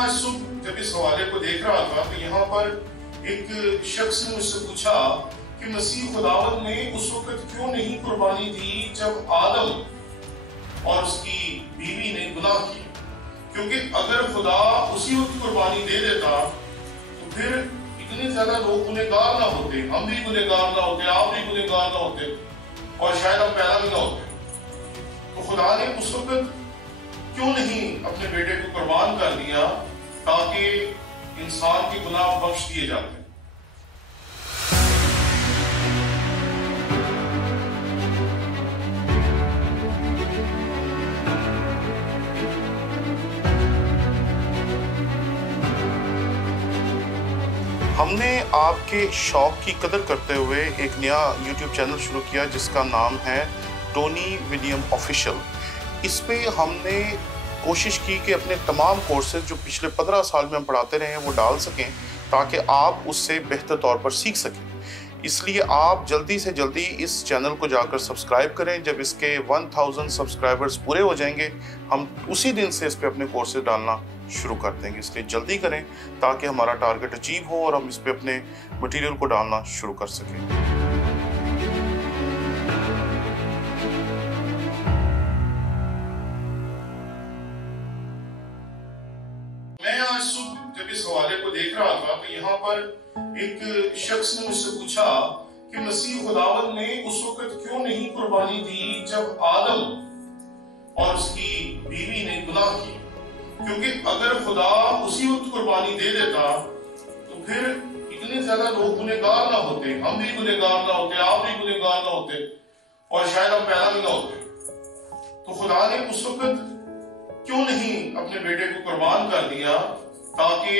आज सुबह जब इस हवाले को देख रहा था तो यहाँ पर एक शख्स ने मुझसे पूछा कि मसीह खुदावंद ने उस वक्त क्यों नहीं कुर्बानी दी जब आदम और उसकी बीवी ने गुनाह किया, क्योंकि अगर खुदा उसी वक्त कुर्बानी दे देता तो फिर इतने ज्यादा लोग गुनहगार ना होते, हम भी गुनहगार ना होते, आप भी गुनहगार ना होते और शायद हम पैदा भी ना होते। तो खुदा ने उस वक्त क्यों नहीं अपने बेटे को कुर्बान कर दिया ताकि इंसान के गुनाह बख्श दिए जाते। हमने आपके शौक की कदर करते हुए एक नया YouTube चैनल शुरू किया जिसका नाम है टोनी विलियम ऑफिशियल। इस पे हमने कोशिश की कि अपने तमाम कोर्सेज जो पिछले 15 साल में हम पढ़ाते रहे हैं वो डाल सकें ताकि आप उससे बेहतर तौर पर सीख सकें। इसलिए आप जल्दी से जल्दी इस चैनल को जाकर सब्सक्राइब करें। जब इसके 1000 सब्सक्राइबर्स पूरे हो जाएंगे हम उसी दिन से इस पे अपने कोर्सेज डालना शुरू कर देंगे। इसलिए जल्दी करें ताकि हमारा टारगेट अचीव हो और हम इस पे अपने मटेरियल को डालना शुरू कर सकें। जब इस हवाले को देख रहा था तो यहाँ पर एक शख्स ने मुझसे पूछा कि मसीह खुदावंद ने उस वक्त क्यों नहीं कुर्बानी दी जब आदम और उसकी बीवी ने गुनाह किया, क्योंकि अगर खुदा उसी वक्त कुर्बानी दे देता तो फिर इतने ज्यादा लोग गुनहगार ना होते, हम भी गुनहगार ना होते, आप भी गुनहगार ना होते और शायद हम पैदा भी ना होते। तो खुदा ने उस वक्त क्यों नहीं अपने बेटे को कुर्बान कर दिया ताकि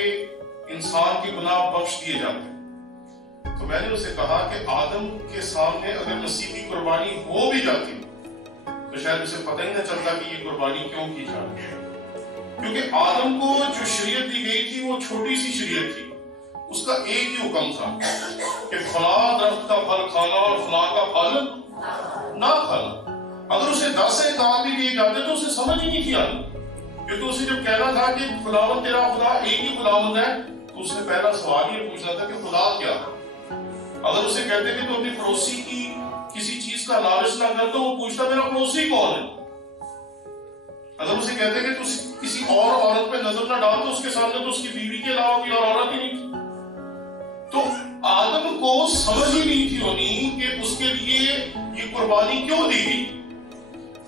इंसान के गुनाह बख्श दिए जाते। तो मैंने उसे कहा कि आदम के सामने अगर मसीह की कुर्बानी हो भी जाती तो शायद उसे पता ही ना चलता कि ये कुर्बानी क्यों की जा रही है, क्योंकि आदम को जो शरीयत दी गई थी वो छोटी सी शरीयत थी। उसका एक ही हुक्म था कि फला दरख्त का फल खाना और फला का फल ना खाना। अगर उसे 10 काम भी दिए जाते तो उसे समझ ही नहीं थी आनी, क्योंकि उसे जब कहना था कि खुदावंद तेरा खुदा एक ही खुदावंद है तो उसने पहला सवाल ये पूछना था कि खुदा क्या है। अगर उसे कहते कि तो अपनी पड़ोसी की किसी चीज का लालच ना कर तो वो पूछता मेरा पड़ोसी कौन है। अगर उसे कहते कि तू किसी और औरत पे नजर ना डाल तो उसके सामने तो उसकी बीवी के अलावा कोई और औरत ही नहीं थी। तो आदम को समझ ही नहीं थी होनी कि उसके लिए ये कुर्बानी क्यों दी गई।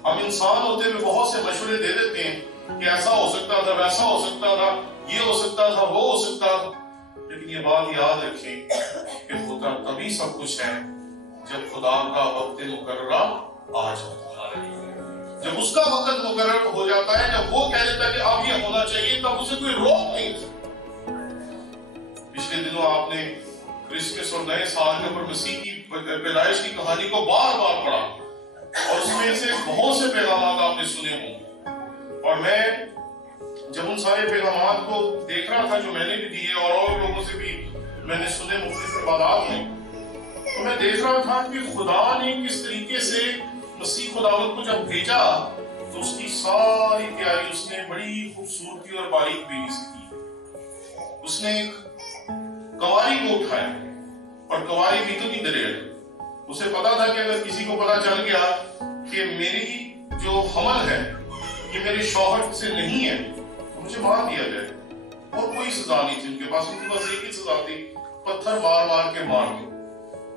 हम इंसान होते हुए बहुत से मशवरे दे देते हैं कि ऐसा हो सकता था, वैसा हो सकता था, ये हो सकता था, वो हो सकता था, लेकिन ये बात याद रखें कि खुदा तभी सब कुछ है जब खुदा का वक्त मुकर्रर आ जाता है। जब उसका वक्त मुकर्रर हो जाता है, जब वो कह देता है कि अब ये होना चाहिए, तब उसे कोई रोक नहीं था। पिछले दिनों आपने क्रिसमस और नए साल के ऊपर मसीह की पैदाइश की कहानी को बार बार पढ़ा और उसमें से बहुत से पैगाम आपने सुने होंगे। और मैं जब उन सारे पैगाम को देख रहा था जो मैंने भी दिए और लोगों से भी मैंने सुने मुख्तलिफ इबादत में, तो मैं देख रहा था कि खुदा ने किस तरीके से मसीह खुदावंद को जब भेजा तो उसकी सारी तैयारी उसने बड़ी खूबसूरती और बारीक बीनी से की। उसने एक कवारी को उठाया और कवारी भी तो नहीं दरेड़। उसे पता था कि अगर किसी को पता चल गया कि मेरी जो हमल है ये मेरे शौहर से नहीं है तो मुझे मार दिया जाए। और कोई सजा नहीं थी उनके पास एक ही सजा थी, पत्थर मार मार के मार दो।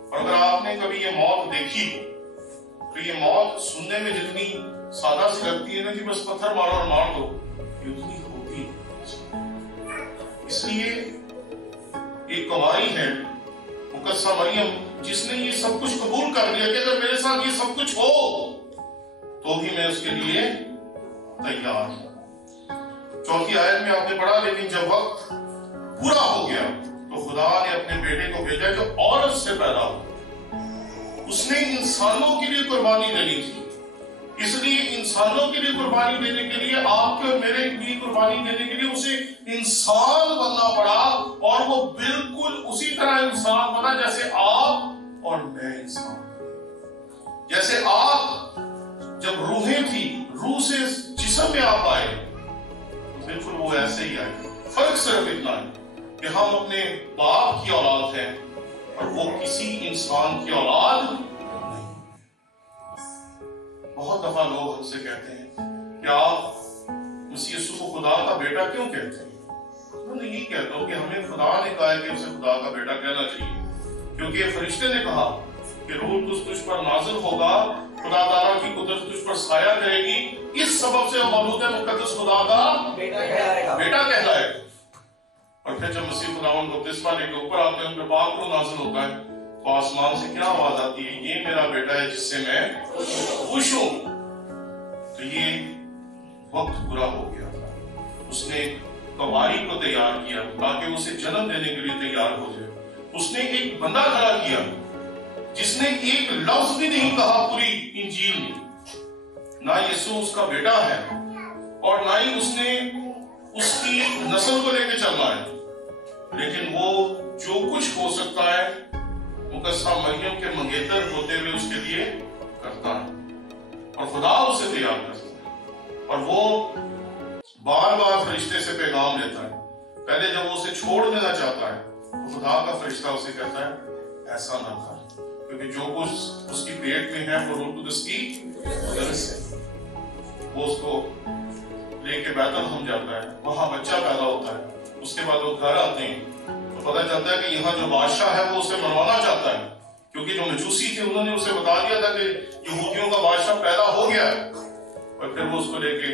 और अगर आपने कभी ये मौत देखी तो ये मौत सुनने में जितनी सादा सी लगती है ना कि बस पत्थर मारो और मार दो, ये उतनी होती है। इसलिए एक कुंवारी है मुकद्दसा मरियम जिसने ये सब कुछ कबूल कर लिया कि अगर मेरे साथ ये सब कुछ हो तो भी मैं उसके लिए तैयार हूं। चौथी आयत में आपने पढ़ा, लेकिन जब वक्त पूरा हो गया तो खुदा ने अपने बेटे को भेजा जो औरत से पैदा हो। उसने इंसानों के लिए कुर्बानी देनी थी, इसलिए इंसानों के लिए कुर्बानी देने के लिए, आपके और मेरे लिए कुर्बानी देने के लिए उसे इंसान बनना पड़ा। और वो बिल्कुल उसी तरह इंसान बना जैसे आप और मैं इंसान। जैसे आप जब रूहें थी, रूह से जिस्म में आप आए, बिल्कुल वो ऐसे ही आए। फर्क सिर्फ इतना है कि हम अपने बाप की औलाद हैं और वो किसी इंसान की औलाद नहीं। बहुत दफा लोग हमसे कहते हैं कि आप मसीह यीशु को खुदा का बेटा क्यों कहते हैं? मैं यही कहता हूं कि हमें खुदा ने कहा है कि उसे खुदा का बेटा कहना चाहिए, क्योंकि फरिश्ते ने कहा कि रूह तुझ पर नाज़िल होगा, खुदा ताला की कुदरत तुझ पर छाया करेगी, इस सबब से मौलूद मुकद्दस खुदा का बेटा कहलाएगा। और फिर जब मसीह खुदावंद बपतिस्मा लेके ऊपर आते हैं, उनके पाक को नाज़िल होता है, तो आसमान से क्या आवाज आती है? ये मेरा बेटा है जिससे मैं खुश हूं। तो ये वक्त पूरा हो गया था। उसने कवारी को तैयार किया ताकि उसे जन्म देने के लिए तैयार हो जाए। उसने एक बंदा खड़ा किया जिसने एक लफ्ज भी नहीं कहा पूरी इंजील में, ना यीशु उसका बेटा है और ना ही उसने उसकी नस्ल को लेकर चलना है, लेकिन वो जो कुछ हो सकता है मुकद्दसा मरियम के मंगेतर होते हुए उसके लिए करता है और खुदा उसे तैयार करता है। और वो बार बार फरिश्ते से पैगाम लेता है। पहले जब वो उसे छोड़ देना चाहता है तो खुदा का फरिश्ता उसे कहता है ऐसा ना कर, क्योंकि जो कुछ उसकी पेट में है वो रूह कुदस की वजह से। वो उसको लेके बैतलहम जाता है, वहां बच्चा पैदा होता है। उसके बाद वो घर आते हैं तो पता चलता है कि यहाँ जो बादशाह है वो उसे मरवाना चाहता है, क्योंकि जो मजूसी थे उन्होंने उसे बता दिया था कि यहूदियों का बादशाह पैदा हो गया। और फिर वो उसको लेके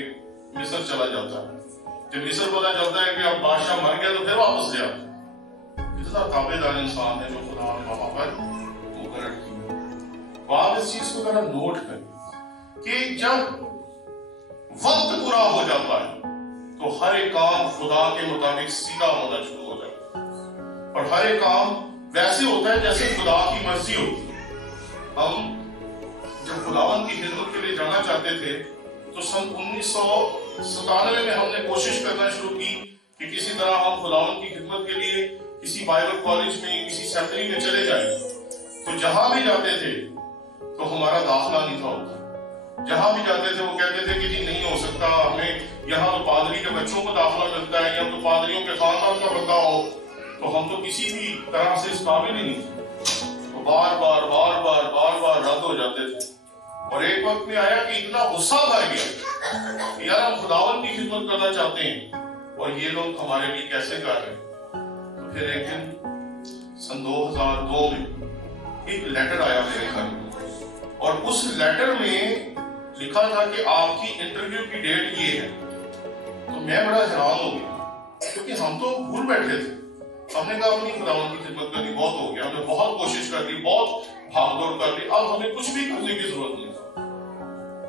मिस्र चला जाता है। जब मिस्र पता चलता है कि अब बादशाह मर गया तो फिर वापस ले आता है। इतना ताबेदार इंसान है जो खुदा ने वहां पर मुकर्रर किया। आप इस चीज को जरा नोट करें कि जब वक्त पूरा हो जाता है तो हर एक काम खुदा के मुताबिक सीधा होना शुरू हो जाता है और हर एक काम वैसे होता है जैसे खुदा की मर्जी होती है। हम जब खुदावंद की खिदमत के लिए जाना चाहते थे तो सन 1997 में हमने कोशिश करना शुरू की कि किसी तरह हम खुदावंद की खिदमत के लिए किसी बाइबल कॉलेज में, किसी सेमिनरी में चले जाएं। तो जहां भी जाते थे तो हमारा दाखिला नहीं था होता। जहां भी जाते थे वो कहते थे कि जी नहीं हो सकता, हमें यहाँ तो पादरी के बच्चों को दाखिला मिलता है या तो पादरियों के खानदान का बंदा हो, तो हम तो किसी भी तरह से इस काबिल ही नहीं थे। तो बार बार रद्द हो जाते थे। और एक वक्त में आया कि इतना गुस्सा भर गया, यार हम खुदावंद की खिदमत करना चाहते हैं और ये लोग हमारे लिए कैसे कर रहे हैं। तो फिर एक दिन सन 2002 में एक लेटर आया मेरे घर और उस लेटर में लिखा था कि आपकी इंटरव्यू की डेट ये है। तो मैं बड़ा हैरान हो गया क्योंकि हम तो भूल बैठे थे। हमने कहा अपनी खुदावंद की खिदमत करनी बहुत हो गया, हमने बहुत कोशिश कर ली, बहुत भागदौड़ कर ली, अब हमें कुछ भी करने की जरूरत नहीं।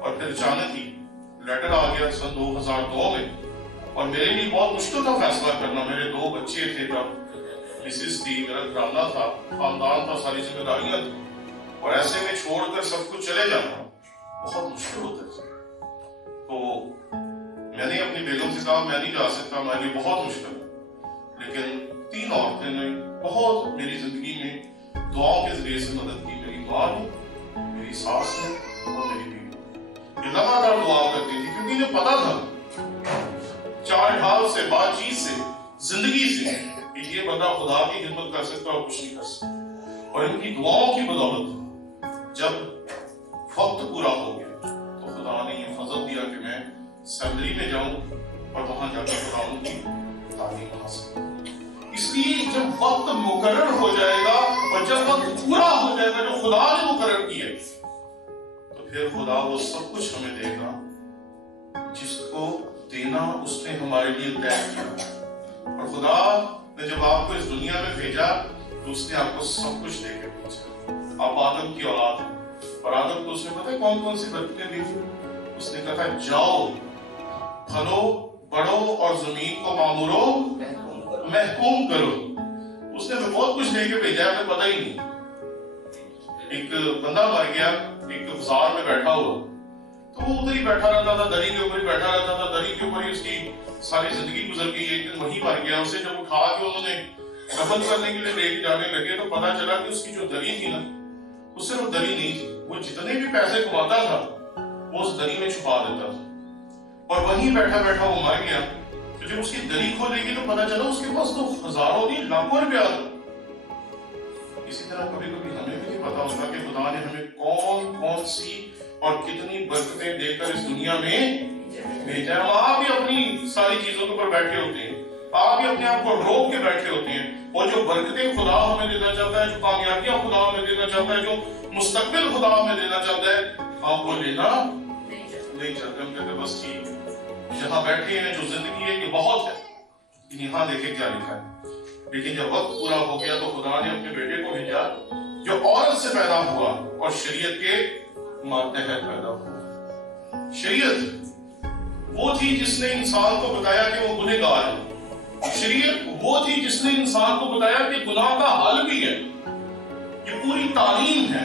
और फिर अचानक ही लेटर आ गया सन 2002 में और मेरे लिए बहुत मुश्किल था फैसला करना। मेरे 2 बच्चे थे, तब मिसेस थी, मेरा घराना था, खानदान था, सारी जिम्मेदारियां थी और ऐसे में छोड़कर सब कुछ चले जाना बहुत मुश्किल होता है। तो मैंने अपनी बेगम से कहा मैं नहीं जा सकता, मेरे लिए बहुत मुश्किल है। लेकिन 3 औरतें ने बहुत मेरी जिंदगी में दुआओं के जरिए से मदद की। मेरी माँ ने, मेरी सास ने और मेरी बीवी ये लगातार दुआ करती थी, क्योंकि इन्हें पता था चाल ढाल से, बातचीत से, जिंदगी से कि ये बंदा खुदा की खिदमत कर सकता और कुछ नहीं कर सकता। और इनकी दुआओं की बदौलत जब वक्त पूरा हो गया तो खुदा ने ये फजल दिया कि मैं सेमिनरी में जाऊं और वहां जाकर खुदा की तालीम हासिल करूं। इसलिए जब वक्त मुकर्रर हो जाएगा और जब वक्त पूरा हो जाएगा जो खुदा ने मुकर्रर किया, तो फिर खुदा वो सब कुछ हमें देगा जिसको देना उसने हमारे लिए तय किया। और खुदा ने जब आपको इस दुनिया में भेजा तो उसने आपको सब कुछ देकर भेजा। आप आदम की औलाद हैं और आदम को उसने पता है कौन कौन सी बरकतें दी थी? उसने कहा जाओ, फलो, बढ़ो और जमीन को मामूरो, महकूम करो। उसने तो बहुत कुछ लेके भेजा है, हमें पता ही नहीं। एक बंदा मर गया, एक बाजार में बैठा हुआ, तो वो उधर ही बैठा रहता था, दरी के ऊपर ही बैठा रहता था, दरी के ऊपर ही उसकी सारी जिंदगी गुजर गई। एक दिन वही मर गया। उसे जब उठा के उन्होंने दफन करने के लिए लेके जाने लगे तो पता चला कि उसकी जो दरी थी ना, वो सिर्फ दरी नहीं थी, वो जितने भी पैसे कमाता था वो उस दरी में छुपा देता था। और वहीं बैठा बैठा वो मर गया। تو جب اس کی دری کھولے گی تو پتا چلا اس کے پاس تو ہزاروں نہیں لاکھوں روپیہ تھا۔ اسی طرح کبھی کبھی ہمیں بھی نہیں پتا ہوتا کہ خدا نے ہمیں کون کون سی اور کتنی برکتیں دے کر اس دنیا میں بھیجا ہے۔ ہم آپ بھی اپنی ساری چیزوں کے اوپر بیٹھے ہوتے ہیں، آپ بھی اپنے آپ کو روک کے بیٹھے ہوتے ہیں، اور جو برکتیں خدا ہمیں دینا چاہتا ہے، جو کامیابیاں خدا ہمیں دینا چاہتا ہے، جو مستقبل خدا ہمیں دینا چاہتا ہے، ہم وہ لینا نہیں چاہتے۔ ہم کہتے بس ٹھیک جہاں بیٹھے ہیں جو زندگی ہے یہ بہت ہے، یہاں دیکھیں کیا لکھا ہے۔ لیکن جب وقت پورا ہو گیا تو خدا نے اپنے بیٹے کو بھیجا جو عورت سے پیدا ہوا اور شریعت کے ماتحت پیدا ہوا۔ شریعت وہ تھی جس نے انسان کو بتایا کہ وہ گنہگار ہے، شریعت وہ تھی جس نے انسان کو بتایا کہ گناہ کا حل بھی ہے۔ یہ پوری تعلیم ہے۔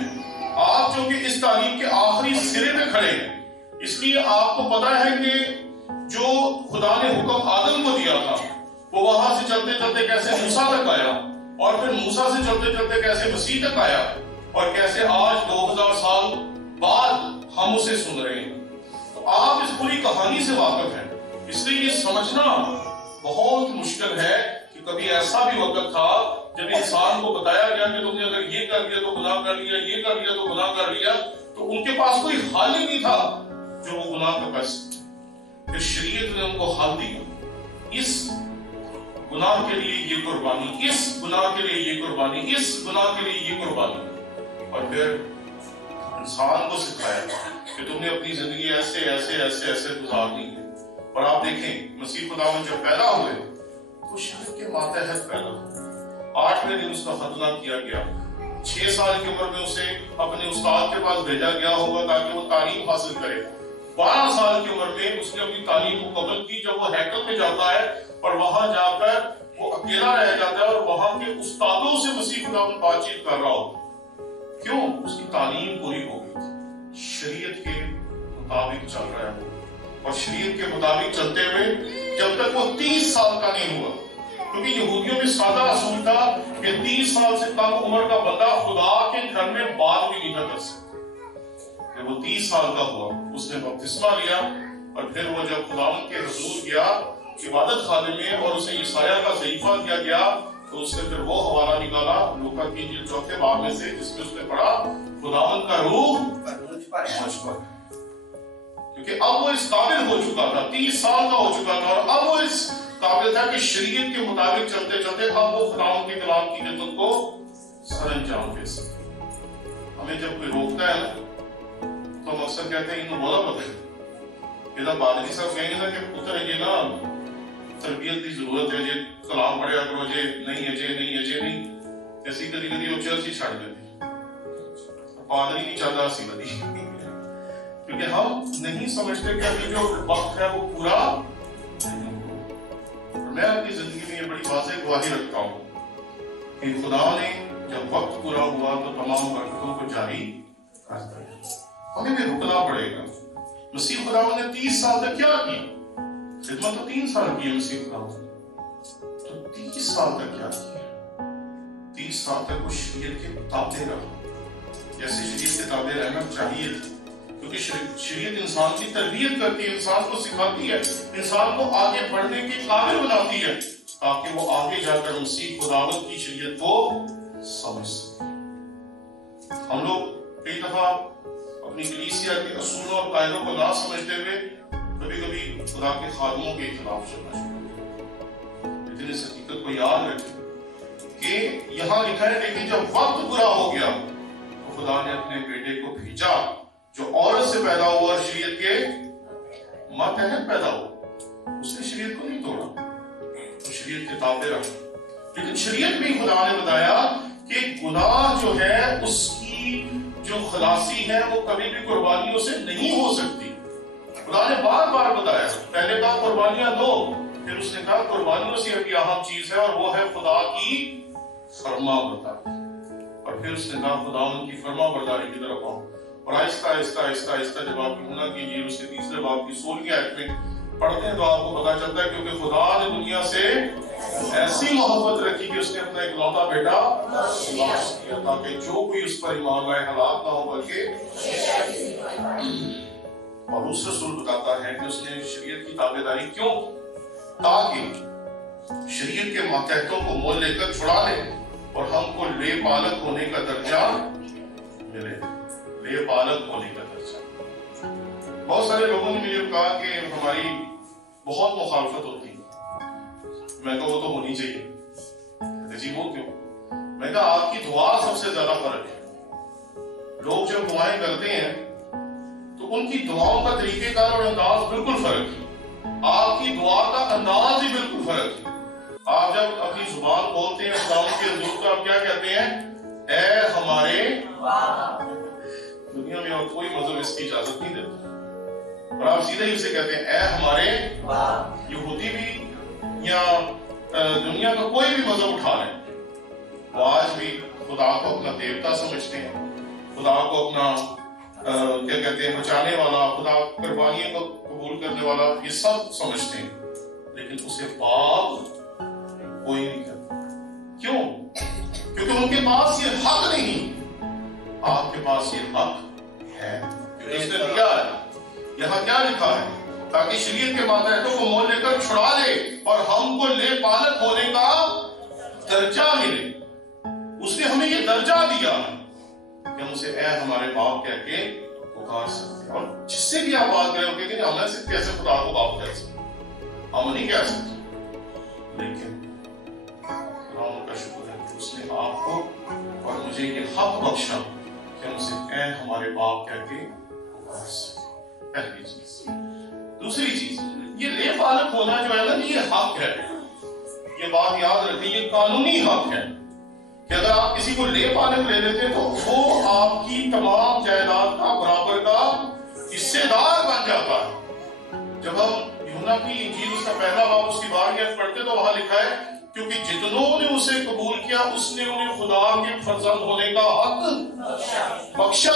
آپ جو کہ اس تعلیم کے آخری سرے پہ کھڑے ہیں، اس لیے آپ کو پتا ہے کہ جو خدا نے حکم آدم کو دیا تھا وہ وہاں سے چلتے چلتے کیسے موسیٰ تک آیا، اور پھر موسیٰ سے چلتے چلتے کیسے مسیح تک آیا، اور کیسے آج 2000 سال بعد ہم اسے سن رہے ہیں۔ تو آپ اس پوری کہانی سے واقف ہیں، اس لیے یہ سمجھنا بہت مشکل ہے کہ کبھی ایسا بھی وقت تھا جب انسان کو بتایا گیا کہ تم نے اگر یہ کر لیا تو گناہ کر لیا، یہ کر لیا تو گناہ کر لیا، تو ان کے پاس کوئی حل ہی نہیں تھا جو وہ گناہ کا کر سکتے۔ پھر شریعت نے ان کو حل دیا، اس گناہ کے لیے یہ قربانی، اس گناہ کے لیے یہ قربانی، اس گناہ کے لیے یہ قربانی، اور پھر انسان کو سکھایا کہ تم نے اپنی زندگی ایسے ایسے ایسے ایسے گزارنی ہے۔ اور آپ دیکھیں مسیح خداوند جب پیدا ہوئے تو شریعت کے ماتحت پیدا ہوئے۔ 8ویں دن اس کا ختنہ کیا گیا، 6 سال کی عمر میں اسے اپنے استاد کے پاس بھیجا گیا ہوگا تاکہ وہ تعلیم حاصل کرے۔ 12 سال کی عمر میں اس نے اپنی تعلیم مکمل کی، جب وہ ہیکل میں جاتا ہے اور وہاں جا کر وہ اکیلا رہ جاتا ہے اور وہاں کے استادوں سے مسیح خداوند بات چیت کر رہا ہوتا ہے۔ کیوں؟ اس کی تعلیم پوری ہو گئی تھی، شریعت کے مطابق چل رہا ہے، اور شریعت کے مطابق چلتے ہوئے جب تک وہ 30 سال کا نہیں ہوا، کیونکہ یہودیوں میں سادہ اصول تھا کہ 30 سال سے کم عمر کا بندہ خدا کے گھر میں بات بھی نہیں کر سکتا۔ جب وہ 30 سال کا ہوا اس نے بپتسمہ لیا، اور پھر وہ جب خداوند کے حضور گیا عبادت خانے میں اور اسے یسایہ کا صحیفہ دیا گیا تو اس نے پھر وہ حوالہ نکالا لوکا کی انجیل 4 باب میں سے، جس میں اس نے پڑھا خداوند کا روح مجھ پر ہے، کیونکہ اب وہ اس قابل ہو چکا تھا، 30 سال کا ہو چکا تھا، اور اب وہ اس قابل تھا کہ شریعت کے مطابق چلتے چلتے اب وہ خداوند کے کلام کی خدمت کو سر انجام دے سکتے۔ ہمیں جب کوئی روکتا ہے نا تو ہم اکثر کہتے ہیں انہوں بولا پتہ ہے، یہ پادری صاحب کہیں گے نا کہ پتر یہ نا تربیت کی ضرورت ہے، یہ کلام پڑھیا کرو، جے نہیں اجے نہیں اجے نہیں، ایسی کدی کدی وہ چرچ ہی چھڑ دیتے، پادری نہیں چاہتا سی بدی، کیونکہ ہم نہیں سمجھتے کہ ابھی جو وقت ہے وہ پورا نہیں ہوا۔ میں اپنی زندگی میں یہ بڑی واضح گواہی رکھتا ہوں کہ خدا نے جب وقت پورا ہوا تو تمام برکتوں کو جاری کر دیا۔ ہمیں بھی رکنا پڑے گا۔ مسیح خداوند نے 30 سال تک کیا کی خدمت؟ تو 3 سال کی ہے مسیح خداوند نے، تو 30 سال تک کیا کیا؟ 30 سال تک وہ شریعت کے تابع رہا، جیسے شریعت کے تابع رہنا چاہیے تھا، کیونکہ شریعت انسان کی تربیت کرتی ہے، انسان کو سکھاتی ہے، انسان کو آگے بڑھنے کے قابل بناتی ہے تاکہ وہ آگے جا کر مسیح خداوند کی شریعت کو سمجھ سکے۔ ہم لوگ کئی دفعہ اپنی کلیسیا کے اصولوں اور قاعدوں کو نہ سمجھتے ہوئے کبھی کبھی خدا کے خادموں کے خلاف چلنا شروع کرتے ہیں، لیکن اس حقیقت کو یاد رکھیں کہ یہاں لکھا ہے لیکن جب وقت پورا ہو گیا تو خدا نے اپنے بیٹے کو بھیجا جو عورت سے پیدا ہوا اور شریعت کے ماتحت پیدا ہوا۔ اس نے شریعت کو نہیں توڑا، وہ شریعت کے تابع رہا، لیکن شریعت میں خدا نے بتایا کہ گناہ جو ہے اس کی جو خلاصی ہے وہ کبھی بھی قربانیوں سے نہیں ہو سکتی۔ خدا نے بار بار بتایا، پہلے کہا قربانیاں دو، پھر اس نے کہا قربانیوں سے ایک اہم چیز ہے اور وہ ہے خدا کی فرما برداری، اور پھر اس نے کہا خداوند کی فرما برداری کی طرف آؤ، اور آہستہ آہستہ آہستہ آہستہ جب آپ یوحنا کی انجیل اس کے 3 باب کی 16 آیت میں پڑھتے ہیں تو آپ کو پتا چلتا ہے کیونکہ خدا نے دنیا سے ایسی محبت رکھی کہ اس نے اپنا اکلوتا بیٹا لاش کیا تاکہ جو کوئی اس پر ایمان لائے ہلاک نہ ہو بلکہ، اور اس رسول بتاتا ہے کہ اس نے شریعت کی تابعداری کیوں؟ ताकि शरीयत के मातहतों को मोल लेकर छुड़ा ले और हमको ले पालक होने का दर्जा मिले। ले पालक होने का दर्जा। बहुत सारे लोगों ने मुझे कहा कि हमारी बहुत मुखालफत होती है। मैं कहा वो तो होनी चाहिए। जी वो क्यों? मैं कहा आपकी दुआ सबसे ज्यादा फर्क है। लोग जब दुआएं करते हैं तो उनकी दुआओं का तरीकेकार और अंदाज बिल्कुल फर्क है। आपकी दुआ का अंदाज ही बिल्कुल फर्क है। आप जब अपनी जुबान बोलते हैं खुदावंद के हुजूर को, आप क्या कहते हैं? ऐ हमारे। दुनिया में और कोई मजहब इसकी इजाजत नहीं देता और आप सीधे ही उसे कहते हैं ऐ हमारे। यहूदी भी या दुनिया का कोई भी मजहब उठा लें, वो आज भी खुदा को अपना देवता समझते हैं, खुदा को अपना क्या कहते हैं बचाने वाला, खुदा कुर्बानियों को कबूल करने वाला, ये सब समझते हैं, लेकिन उसे बाप कोई नहीं करता। क्यों? क्योंकि उनके पास ये हक नहीं। आपके पास ये हक है क्योंकि उसने दिया है। यहाँ क्या लिखा है? ताकि शरीयत के मातहतों को मोल लेकर छुड़ा ले और हमको ले पालक होने का दर्जा मिले। उसने हमें ये दर्जा दिया कि हम उसे ऐ हमारे बाप कह के पुकार सकते हैं। और जिससे भी आप बात करें कहेंगे हम ऐसे कैसे खुदा को बाप कह सकते? हम नहीं कह सकते, लेकिन का शुक्र है कि उसने आपको और मुझे ये हक बख्शा कि हम उसे ऐ हमारे बाप कह के पुकार सकते। पहली चीज। दूसरी चीज, ये ले पालक होना जो है ना, ये हक है। ये बात याद रखें, ये कानूनी हक है कि अगर आप किसी को ले पालक ले लेते तो वो आपकी तमाम जायदाद का बराबर का हिस्सेदार बन जाता है। जब हम यूहन्ना की इंजील उसका पहला बाब उसकी 12वीं आयत पढ़ते तो वहां लिखा है क्योंकि जितनों ने उसे कबूल किया उसने उन्हें खुदा के फर्जंद होने का हक बख्शा।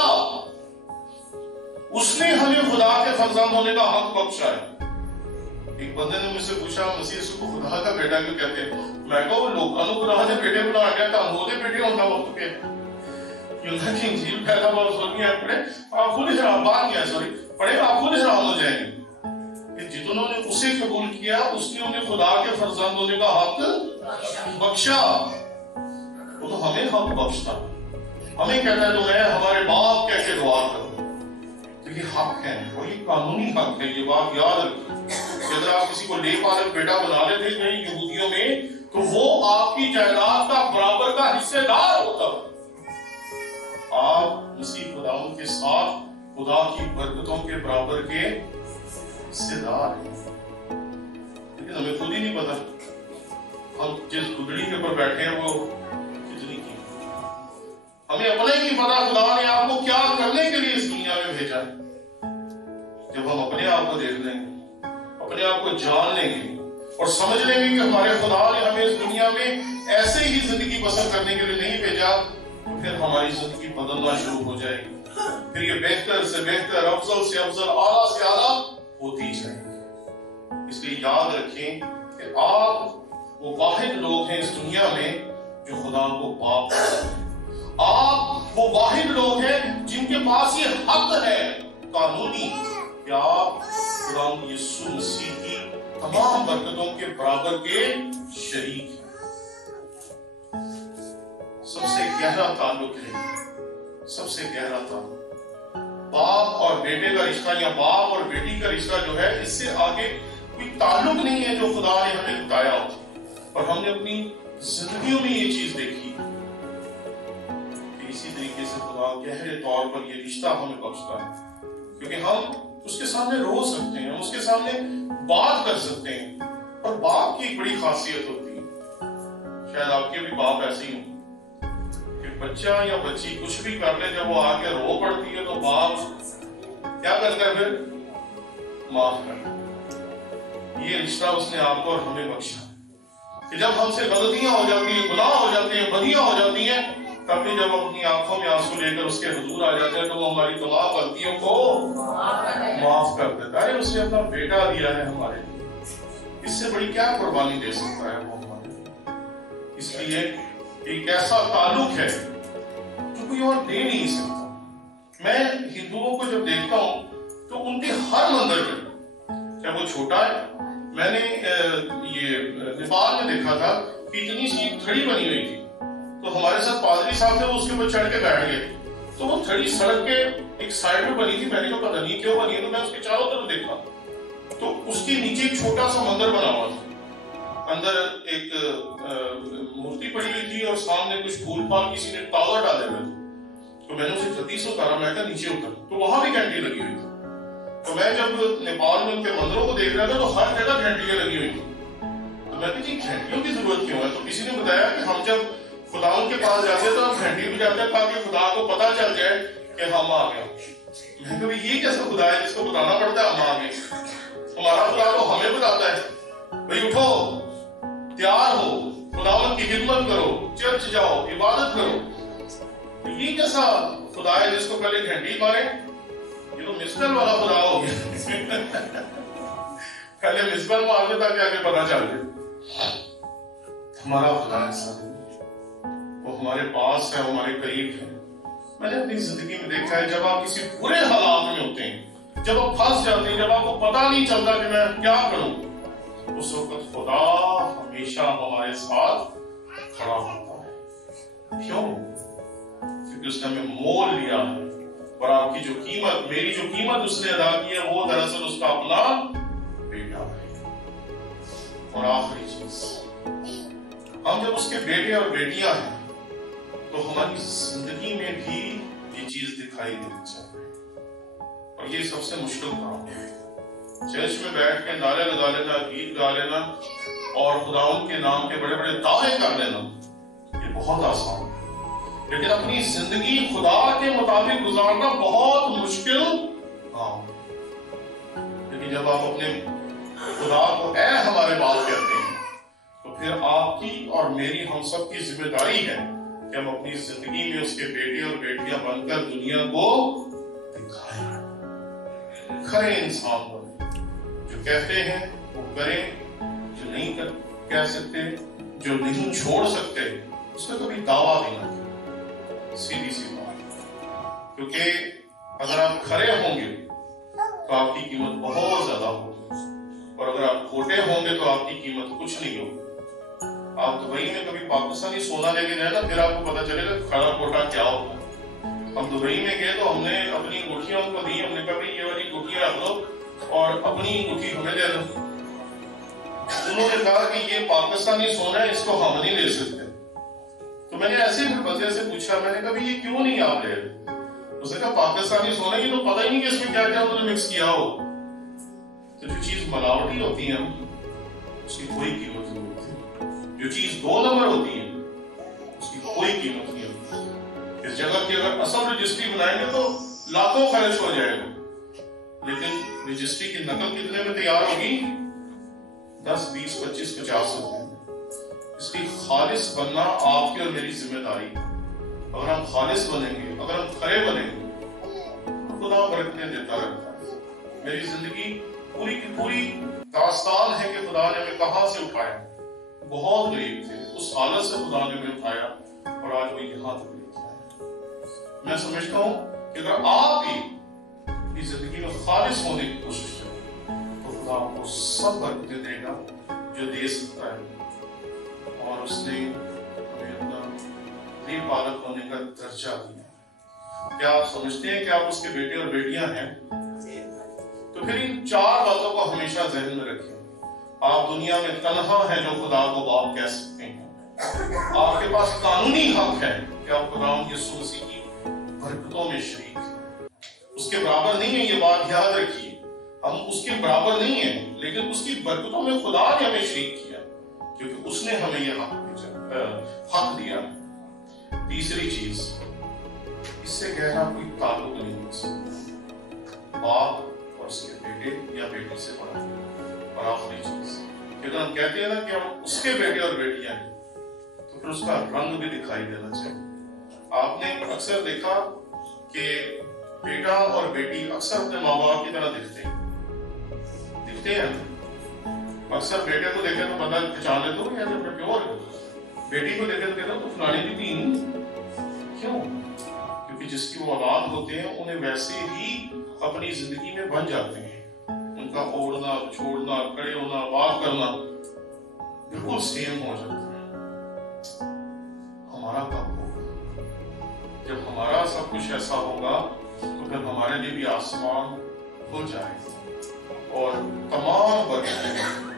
उसने हमें खुदा के फर्जंद होने का हक बख्शा है। एक बंदे ने मुझसे पूछा मसीह यीशु को खुदा का बेटा क्यों कहते हैं? मैं कहा वो लोगों को खुदा ने बेटे बना दिया था, मोदे बेटे होता वक्त के यूहन्ना की इंजील पहला बाब 16वीं आयत पढ़े, आप खुद हैरान बात किया सॉरी पढ़े, आप खुद हैरान हो जाएंगे। जितनों ने उसे कबूल किया उसने उन्हें खुदा के फर्जंद होने का हक बख्शा। वो तो हमें हक बख्शता, हमें कहता है तो मैं हमारे बाप कह के दुआ करो। तो ये हक है और ये कानूनी हक है। ये बात याद रखिए। अगर आप किसी को ले पालक बेटा बना लेते हैं यहूदियों में तो वो आपकी जायदाद का बराबर का हिस्सेदार होता। आप मसीह खुदावंद के साथ खुदा की बरकतों के बराबर के हिस्सेदार है। लेकिन हमें खुद ही नहीं पता हम जिस गुदड़ी के ऊपर बैठे हैं वो कितनी की। हमें अपने की पता खुदा ने आपको क्या करने के लिए इस दुनिया में भेजा है। जब हम अपने आप को देख लेंगे, अपने आप को जान लेंगे और समझ लेंगे कि हमारे खुदा ने हमें इस दुनिया में ऐसे ही जिंदगी बसर करने के लिए नहीं भेजा, तो फिर हमारी जिंदगी बदलना शुरू हो जाएगी। फिर ये बेहतर से बेहतर, अफजल से अफजल, आला से आला होती जाएगी। इसलिए याद रखें कि आप वो वाहिद लोग हैं इस दुनिया में जो खुदा को बाप हैं। आप वो वाहिद लोग हैं जिनके पास ये हक है कानूनी कि आप खुदा यीशु मसीह की तमाम बरकतों के बराबर के शरीक हैं। सबसे गहरा ताल्लुक है, सबसे गहरा ताल्लुक बाप और बेटे का रिश्ता या बाप और बेटी का रिश्ता जो है, इससे आगे कोई ताल्लुक नहीं है जो खुदा ने हमें बताया हो। और हमने अपनी जिंदगियों में ये चीज देखी कि इसी तरीके से खुदा गहरे तौर पर ये रिश्ता हमें बख्शता है, क्योंकि हम उसके सामने रो सकते हैं, उसके सामने बात कर सकते हैं। और बाप की एक बड़ी खासियत होती है, शायद आपके भी बाप ऐसे ही हो कि बच्चा या बच्ची कुछ भी कर ले, जब वो आके रो पड़ती है तो बाप क्या करता है? फिर माफ कर। ये रिश्ता उसने आपको और हमें बख्शा कि जब हमसे गलतियां हो जाती हैं, गुनाह हो जाते हैं, बदियां हो जाती हैं, तब भी जब अपनी आंखों में आंसू लेकर उसके हुजूर आ जाते हैं तो वो हमारी तमाम गलतियों को माफ कर देता है। उसने अपना बेटा दिया है हमारे लिए, इससे बड़ी क्या कुर्बानी दे सकता है वो हमारे। इसलिए एक ऐसा ताल्लुक है जो कोई और दे नहीं सकता। मैं हिंदुओं को जब देखता हूं तो उनके हर मंदिर में, चाहे वो छोटा है میں نے یہ نیپال میں دیکھا تھا کہ اتنی سی تھڑی بنی ہوئی تھی، تو ہمارے ساتھ پادری صاحب تھے، وہ اس کے اوپر چڑھ کے بیٹھ گئے، تو وہ تھڑی سڑک کے ایک سائڈ میں بنی تھی، میں نے کہا پتہ نہیں کیوں بنی ہے، تو میں اس کے چاروں طرف دیکھا تو اس کے نیچے ایک چھوٹا سا مندر بنا ہوا تھا، اندر ایک مورتی پڑی ہوئی تھی اور سامنے کچھ پھول پھال کسی نے ٹاور ڈالے ہوئے تھے، تو میں نے اسے جلدی سے اتارا، میں کہا نیچے اتر، تو وہاں بھی گھنٹی لگی ہوئی تھی۔ تو میں جب نیپال میں ان کے مندروں کو دیکھ رہا تھا تو ہر جگہ گھنٹیاں لگی ہوئی تھی، تو میں کہا جی گھنٹیوں کی ضرورت کیوں ہے؟ تو کسی نے بتایا کہ ہم جب خدا ان کے پاس جاتے ہیں تو ہم گھنٹی بجاتے ہیں تاکہ خدا کو پتا چل جائے کہ ہم آ گئے۔ میں کہا یہ کیسا خدا ہے جس کو بتانا پڑتا ہے ہم آ گئے؟ ہمارا خدا تو ہمیں بتاتا ہے، بھائی اٹھو، تیار ہو، خداوند کی خدمت کرو، چرچ جاؤ، عبادت کرو۔ یہ کیسا خدا ہے جس کو پہلے گھنٹی مارے؟ یہ تو مسکل والا خدا ہو گیا، پہلے مسکل مار دے تاکہ آگے پتا چل جائے۔ ہمارا خدا ایسا نہیں، وہ ہمارے پاس ہے، وہ ہمارے قریب ہے۔ میں نے اپنی زندگی میں دیکھا ہے جب آپ کسی برے حالات میں ہوتے ہیں، جب آپ پھنس جاتے ہیں، جب آپ کو پتا نہیں چلتا کہ میں کیا کروں، اس وقت خدا ہمیشہ ہمارے ساتھ کھڑا ہوتا ہے۔ کیوں؟ کیونکہ اس نے ہمیں مول لیا ہے، اور آپ کی جو قیمت، میری جو قیمت اس نے ادا کی ہے، وہ دراصل اس کا اپنا بیٹا ہے۔ اور آخری چیز، ہم جب اس کے بیٹے اور بیٹیاں ہیں تو ہماری زندگی میں بھی یہ چیز دکھائی دینی چاہیے، اور یہ سب سے مشکل کام ہے۔ چرچ میں بیٹھ کے نعرے لگا لینا، گیت گا لینا اور خداوند کے نام کے بڑے بڑے دعوے کر لینا یہ بہت آسان ہے، لیکن اپنی زندگی خدا کے مطابق گزارنا بہت مشکل کام ہے۔ لیکن جب آپ اپنے خدا کو اے ہمارے باپ کہتے ہیں تو پھر آپ کی اور میری، ہم سب کی ذمہ داری ہے کہ ہم اپنی زندگی میں اس کے بیٹے اور بیٹیاں بن کر دنیا کو دکھائیں، کھرے انسان بنیں، جو کہتے ہیں وہ کریں، جو نہیں کہہ سکتے، جو نہیں چھوڑ سکتے، اس کا کبھی دعویٰ بھی نہ کریں۔ سیدھی سی بات، کیونکہ اگر آپ کھرے ہوں گے تو آپ کی قیمت بہت زیادہ ہوگی، اور اگر آپ کھوٹے ہوں گے تو آپ کی قیمت کچھ نہیں ہوگی۔ آپ دبئی میں کبھی پاکستانی سونا لے کے جائے نا، پھر آپ کو پتا چلے گا کھڑا کھوٹا کیا ہوتا ہے۔ ہم دبئی میں گئے تو ہم نے اپنی انگوٹھیاں ان کو دی، ہم نے کہا بھائی یہ والی انگوٹھیاں رکھ لو اور اپنی انگوٹھی ہمیں دے دو۔ انہوں نے کہا کہ یہ پاکستانی سونا ہے، اس کو ہم نہیں لے سکتے۔ تو میں نے ایسے ہی بندے سے پوچھا، میں نے کہا بھائی یہ کیوں نہیں آپ لے رہے؟ اس نے کہا پاکستانی سونا، یہ تو پتہ ہی نہیں کہ اس میں کیا کیا انہوں نے مکس کیا ہو۔ تو جو چیز ملاوٹی ہوتی ہے اس کی کوئی قیمت نہیں ہوتی، جو چیز 2 نمبر ہوتی ہے اس کی کوئی قیمت نہیں ہوتی۔ اس جگہ کی اگر اصل رجسٹری بنائیں گے تو لاکھوں خرچ ہو جائے گا، لیکن رجسٹری کی نقل کتنے میں تیار ہوگی؟ 10 20 25 50 روپے میں۔ اس کی خالص بننا آپ کی اور میری ذمہ داری ہے۔ اگر ہم خالص بنیں گے، اگر ہم کھرے بنیں گے، خدا برکتیں دیتا رہتا ہے۔ میری زندگی پوری کی پوری داستان ہے کہ خدا نے ہمیں کہاں سے اٹھایا، بہت غریب تھے، اس حالت سے خدا نے ہمیں اٹھایا اور آج وہ یہاں تک لے کے آیا۔ میں سمجھتا ہوں کہ اگر آپ بھی اپنی زندگی میں خالص ہونے کی کوشش کریں تو خدا آپ کو سب برکتیں دے گا جو دے سکتا ہے، اور اس نے ہمیں اپنا پالک ہونے کا درجہ دیا۔ کیا آپ سمجھتے ہیں کہ آپ اس کے بیٹے اور بیٹیاں ہیں؟ تو پھر ان 4 باتوں کو ہمیشہ ذہن میں رکھیں۔ آپ دنیا میں تنہا ہیں جو خدا کو باپ کہہ سکتے ہیں۔ آپ کے پاس قانونی حق ہے کہ آپ خدا یسوع مسیح کی برکتوں میں شریک ہیں۔ اس کے برابر نہیں ہے، یہ بات یاد رکھیے، ہم اس کے برابر نہیں ہیں، لیکن اس کی برکتوں میں خدا نے ہمیں شریک کیا کیونکہ اس نے ہمیں یہ حق دیا۔ تیسری چیز، اس سے گہرا کوئی تعلق نہیں ہو سکتا باپ اور اس کے بیٹے یا بیٹی سے بڑا۔ اور آخری چیز، اگر ہم کہتے ہیں نا کہ ہم اس کے بیٹے اور بیٹیاں ہیں تو پھر اس کا رنگ بھی دکھائی دینا چاہیے۔ آپ نے اکثر دیکھا کہ بیٹا اور بیٹی اکثر اپنے ماں باپ کی طرح دکھتے ہیں۔ اکثر بیٹے کو دیکھے تو بندہ پہچان لیتا ہو یار اپنے پیور، بیٹی کو دیکھے تو کہتا تو فلانی بھی تین۔ کیوں؟ کیونکہ جس کی وہ اولاد ہوتے ہیں انہیں ویسے ہی اپنی زندگی میں بن جاتے ہیں، ان उनका ओढ़ना, छोड़ना, खड़े होना, बात करना बिल्कुल सेम हो जाता है। हमारा कब होगा? जब हमारा सब कुछ ऐसा होगा तो फिर हमारे लिए भी आसमान हो जाएगा और तमाम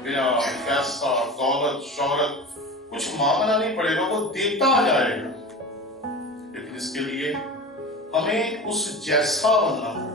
प्यार, पैसा, दौलत, शोहरत कुछ मांगना नहीं पड़ेगा, वो देता जाएगा। लेकिन इसके लिए हमें उस जैसा बनना पड़ेगा।